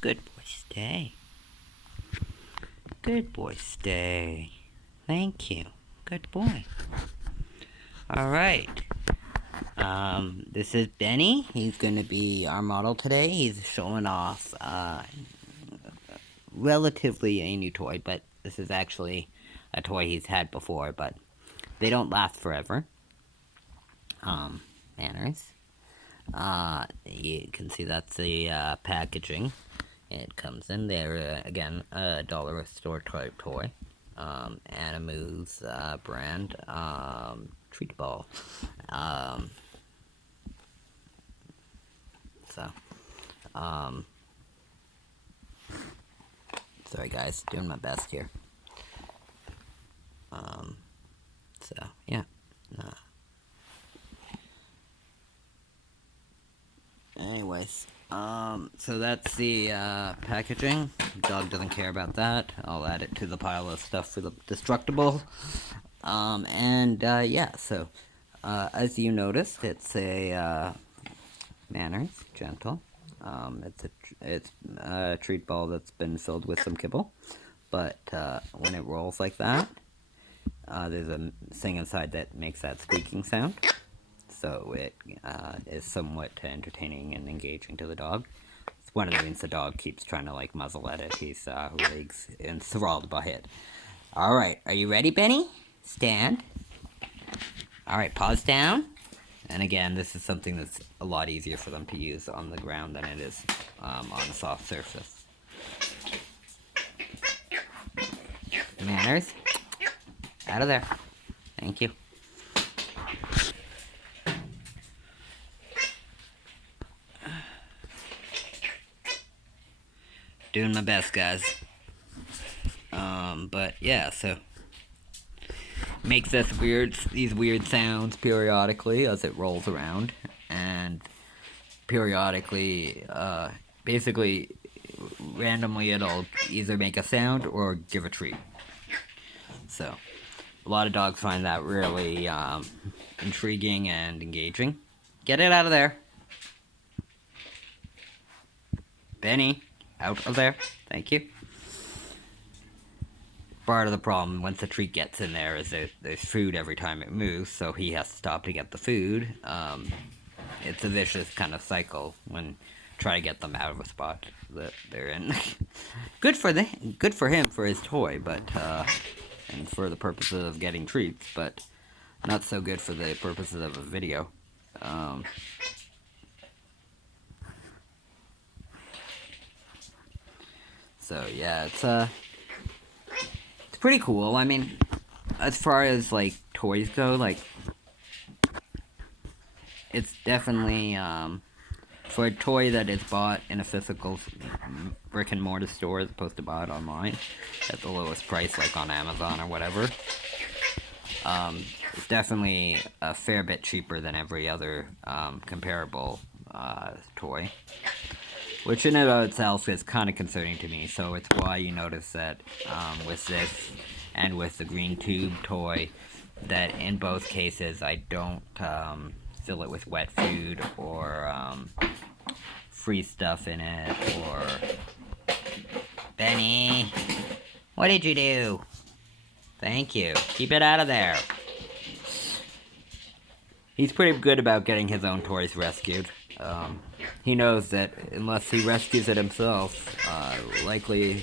Good boy, stay. Good boy, stay. Thank you. Good boy. Alright. This is Benny. He's gonna be our model today. He's showing off, relatively a new toy, but this is actually a toy he's had before, but they don't last forever. Manners. You can see that's the packaging it comes in. They're, again, a dollar store type toy. Animooos brand. Treat ball. Sorry guys, doing my best here. Yeah. Anyways, so that's the packaging. Dog doesn't care about that. I'll add it to the pile of stuff for the destructible. Yeah, so as you noticed, it's a Manners, gentle. It's a treat ball that's been filled with some kibble, but when it rolls like that, there's a thing inside that makes that squeaking sound. So it is somewhat entertaining and engaging to the dog. It's one of the reasons the dog keeps trying to like muzzle at it. He's really enthralled by it. Alright, are you ready, Benny? Stand. Alright, paws down. And again, this is something that's a lot easier for them to use on the ground than it is on a soft surface. Manners. Out of there. Thank you. Doing my best, guys. But yeah, so makes these weird sounds periodically as it rolls around, and periodically, basically, randomly it'll either make a sound or give a treat. So, a lot of dogs find that really intriguing and engaging. Get it out of there. Benny, out of there. Thank you. Part of the problem, once the treat gets in there, is there's food every time it moves, so he has to stop to get the food. It's a vicious kind of cycle when try to get them out of a spot that they're in. Good for him for his toy, but and for the purposes of getting treats, but not so good for the purposes of a video. So yeah, it's pretty cool. I mean, as far as like toys go, like it's definitely for a toy that is bought in a physical brick and mortar store as opposed to bought online at the lowest price, like on Amazon or whatever. It's definitely a fair bit cheaper than every other comparable toy, which in and of itself is kind of concerning to me. So it's why you notice that with this and with the green tube toy, that in both cases I don't fill it with wet food or free stuff in it, or... Benny, what did you do? Thank you. Keep it out of there. He's pretty good about getting his own toys rescued. He knows that unless he rescues it himself, likelihood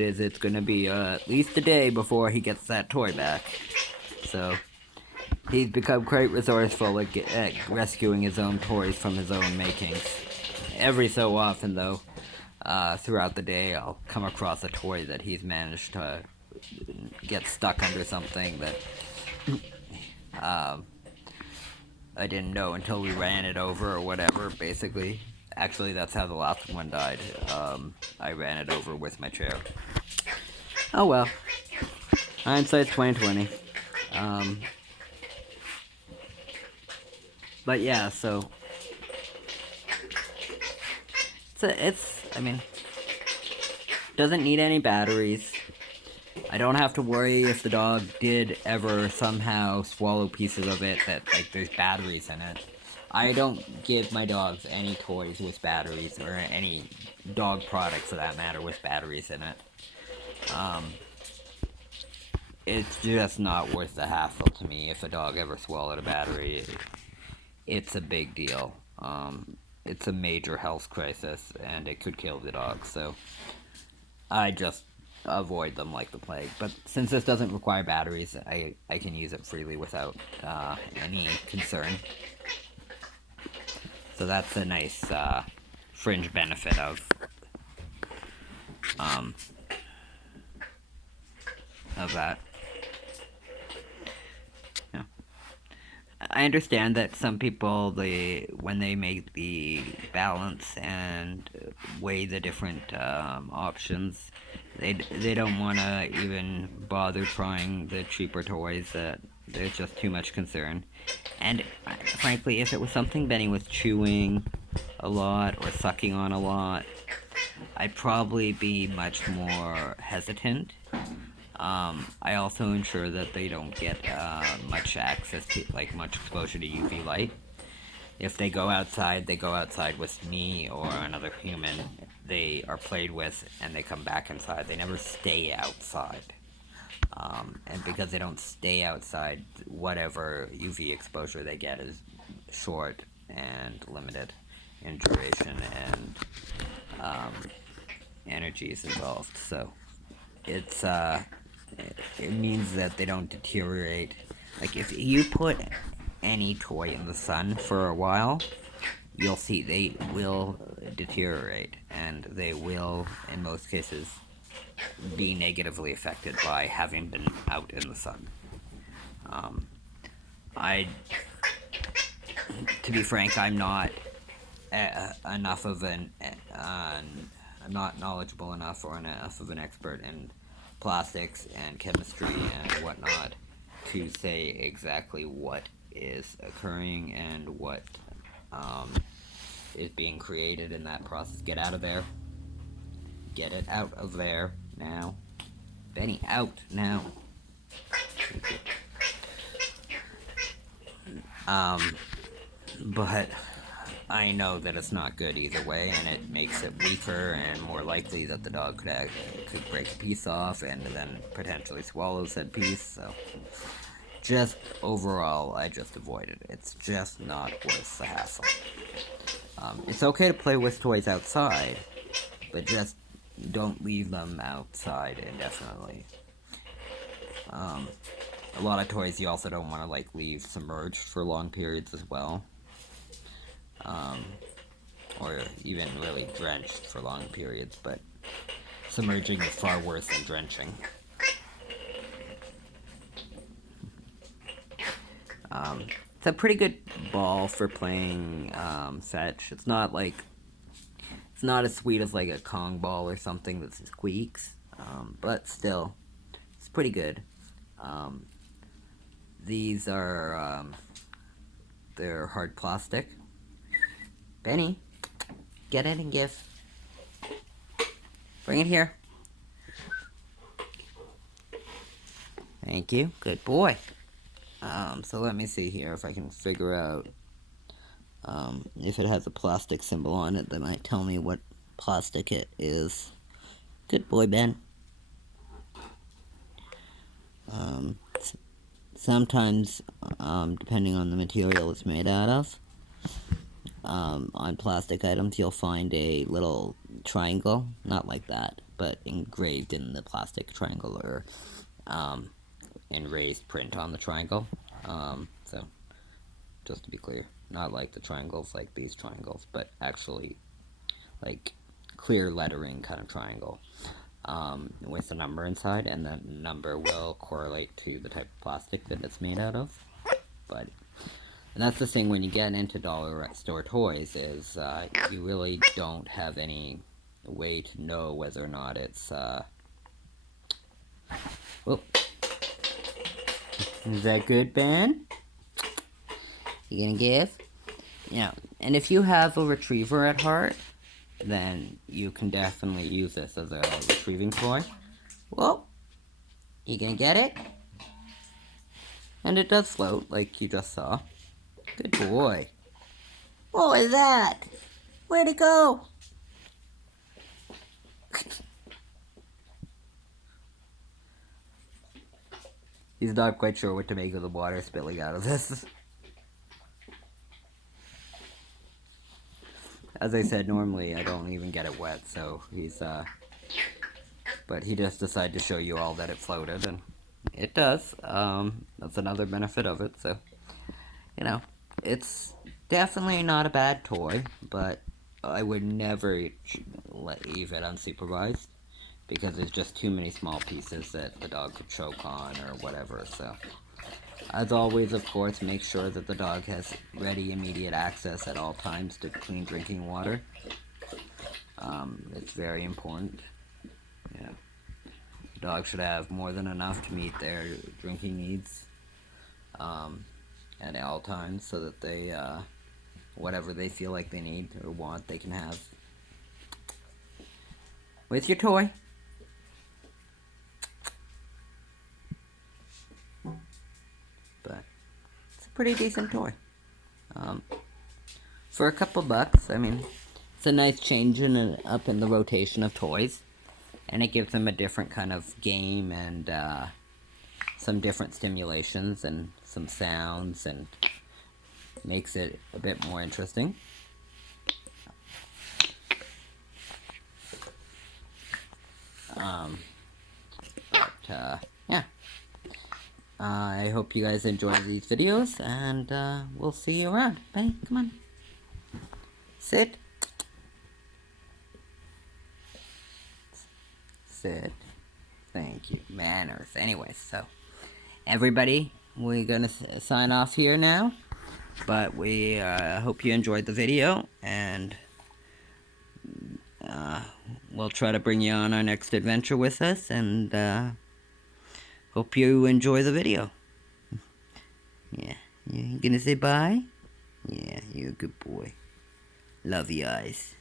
is it's going to be at least a day before he gets that toy back. So, he's become quite resourceful at rescuing his own toys from his own makings. Every so often, though, throughout the day, I'll come across a toy that he's managed to get stuck under something that I didn't know until we ran it over or whatever, basically. Actually, that's how the last one died. I ran it over with my chair. Oh well. Hindsight's 2020. But yeah, so I mean, doesn't need any batteries. I don't have to worry if the dog did ever somehow swallow pieces of it that, like, there's batteries in it. I don't give my dogs any toys with batteries, or any dog products for that matter with batteries in it. Um, it's just not worth the hassle to me. If a dog ever swallowed a battery, it's a big deal. It's a major health crisis, and it could kill the dog. So I just avoid them like the plague. But since this doesn't require batteries, I can use it freely without any concern. So that's a nice fringe benefit um, of that. Yeah. I understand that some people, when they make the balance and weigh the different options, they don't want to even bother trying the cheaper toys. That there's just too much concern. And frankly, if it was something Benny was chewing a lot or sucking on a lot, I'd probably be much more hesitant. I also ensure that they don't get much access to, like, much exposure to UV light. If they go outside, they go outside with me or another human. They are played with and they come back inside. They never stay outside. And because they don't stay outside, whatever UV exposure they get is short and limited in duration, and energy is involved. So it's it means that they don't deteriorate. Like, if you put any toy in the sun for a while, you'll see they will deteriorate, and they will, in most cases, be negatively affected by having been out in the sun. I, to be frank, I'm not enough of I'm not knowledgeable enough or enough of an expert in plastics and chemistry and whatnot to say exactly what is occurring and what is being created in that process. Get out of there. Get it out of there now. Benny, out now. But I know that it's not good either way, and it makes it weaker and more likely that the dog could break a piece off and then potentially swallow said piece. So, just overall, I just avoid it. It's just not worth the hassle. It's okay to play with toys outside, but just don't leave them outside indefinitely. A lot of toys you also don't want to, like, leave submerged for long periods as well. Or even really drenched for long periods, but submerging is far worse than drenching. It's a pretty good ball for playing fetch. It's not as sweet as like a Kong ball or something that squeaks, but still, it's pretty good. These are they're hard plastic. Benny, get it and give. Bring it here. Thank you. Good boy. So let me see here if I can figure out if it has a plastic symbol on it that might tell me what plastic it is. Good boy, Ben. Sometimes, depending on the material it's made out of, on plastic items you'll find a little triangle, not like that, but engraved in the plastic triangle, or in raised print on the triangle. So, just to be clear, not like the triangles like these triangles, but actually like clear lettering kind of triangle, with a number inside, and that number will correlate to the type of plastic that it's made out of. But and that's the thing when you get into dollar store toys, is you really don't have any way to know whether or not it's oh. Is that good, Ben? You gonna give? Yeah. And if you have a retriever at heart, then you can definitely use this as a retrieving toy. Whoa! You gonna get it? And it does float, like you just saw. Good boy. What was that? Where'd it go? He's not quite sure what to make of the water spilling out of this. As I said, normally I don't even get it wet, so but he just decided to show you all that it floated, and it does. That's another benefit of it, so, you know, it's definitely not a bad toy, but I would never leave it unsupervised, because there's just too many small pieces that the dog could choke on or whatever, so. As always, of course, make sure that the dog has ready, immediate access at all times to clean drinking water. It's very important. Yeah. The dog should have more than enough to meet their drinking needs at all times, so that they, whatever they feel like they need or want, they can have. With your toy. But it's a pretty decent toy. For a couple bucks, I mean, it's a nice change up in the rotation of toys. And it gives them a different kind of game and some different stimulations and some sounds, and makes it a bit more interesting. Yeah. I hope you guys enjoy these videos, and we'll see you around. Benny, come on. Sit. Sit. Thank you. Manners. Anyways, so, everybody, we're gonna sign off here now. But we hope you enjoyed the video, and we'll try to bring you on our next adventure with us, and hope you enjoy the video. Yeah, you gonna say bye? Yeah, you're a good boy. Love you guys.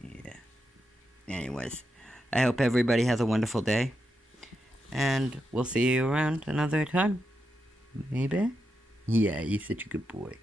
Yeah. Anyways, I hope everybody has a wonderful day, and we'll see you around another time. Maybe? Yeah, you're such a good boy.